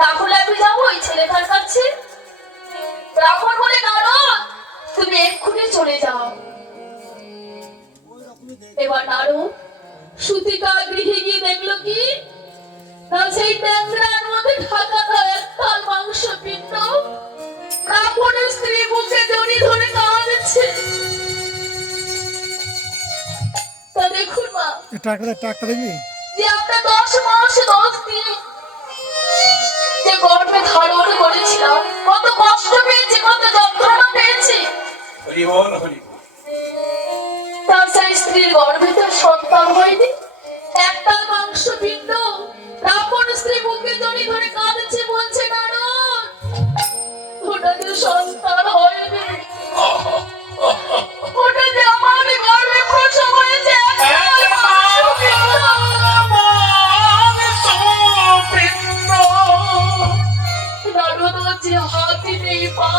তাহলে আমি যাবো ওই ছেলেটার কাছে। ব্রাহ্মণ বলে নারদ তুমি এক্ষুনি চলে যাও। এবার নারদ সুতিকা গৃহে গিয়ে দেখলো কি না সেই ট্যাংরার মধ্যে ঢাকা একটা মাংস পিণ্ড ব্রাহ্মণের স্ত্রী মুখে জড়ি ধরে কাঁদছে। তা দেখুন মা টাকা দেখবি যে আমরা 10 মাস 10 দিন যে গর্ভে ধারণ করেছিলাম কত কষ্ট পেয়েছি কত যন্ত্রণা পেয়েছি। হরি বল হরি বল। তার সেই স্ত্রীর গর্ভে তো সন্তান হয়নি, একটা মাংস পিণ্ড ব্রাহ্মণ স্ত্রী মুখে জড়ি ধরে কাঁদছে বলছে নারদ ওটা যে সন্তান হয়নি, ওটা যে আমার গর্ভে প্রসব হয়েছে নারদ হচ্ছে হাতি নেই পা